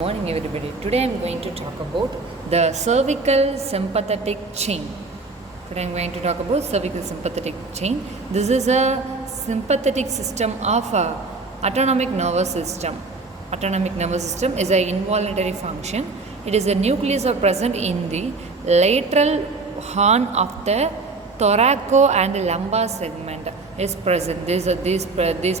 Morning everybody. Today I am going to talk about the cervical sympathetic chain. Today I am going to talk about cervical sympathetic chain. This is a sympathetic system of autonomic nervous system. Autonomic nervous system is an involuntary function. It is a nucleus or present in the lateral horn of the thoraco and lumbar segment is present. This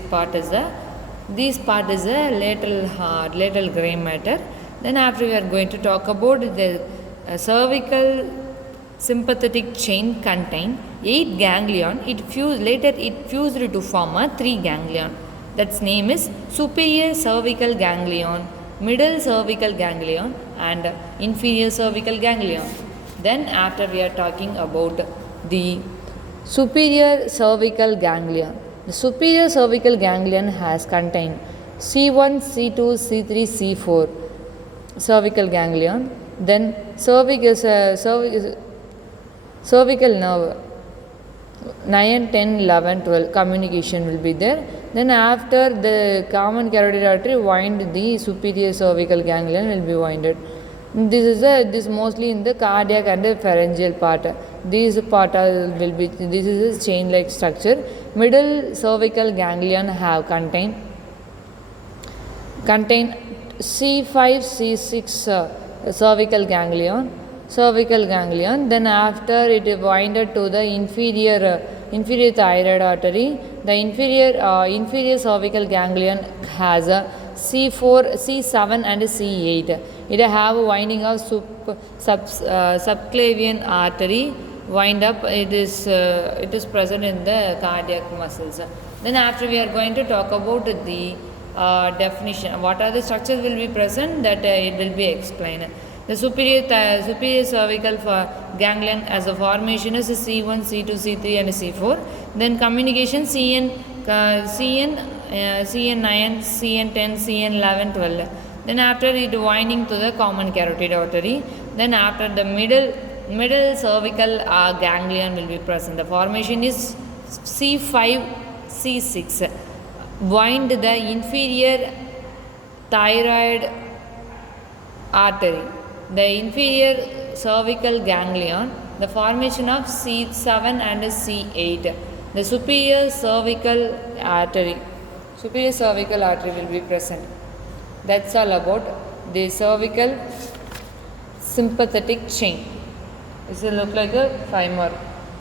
part is a lateral gray matter. Then after we are going to talk about the cervical sympathetic chain contain 8 ganglion. Later it fused to form a 3 ganglion. That's name is superior cervical ganglion, middle cervical ganglion and inferior cervical ganglion. Then after we are talking about the superior cervical ganglion. The superior cervical ganglion has contained C1, C2, C3, C4 cervical ganglion. Then cervical nerve 9, 10, 11, 12 communication will be there. Then after the common carotid artery wind, the superior cervical ganglion will be winded. This mostly in the cardiac and the pharyngeal part. This is a chain like structure. Middle cervical ganglion have contain C5, C6 cervical ganglion. Then after it is winded to the inferior thyroid artery. The inferior cervical ganglion has a C4, C7 and C8. It have a winding of subclavian artery wind up. It is present in the cardiac muscles. Then after we are going to talk about the definition. What are the structures will be present, that it will be explained. The superior cervical ganglion as a formation is C1, C2, C3 and C4. Then communication CN 9, CN 10, CN 11, 12. Then after it winding to the common carotid artery. Then after the middle cervical ganglion will be present. The formation is C5, C6. Wind the inferior thyroid artery. The inferior cervical ganglion, the formation of C7 and C8. The superior cervical artery will be present. That's all about the cervical sympathetic chain. This will look like a 5 mark.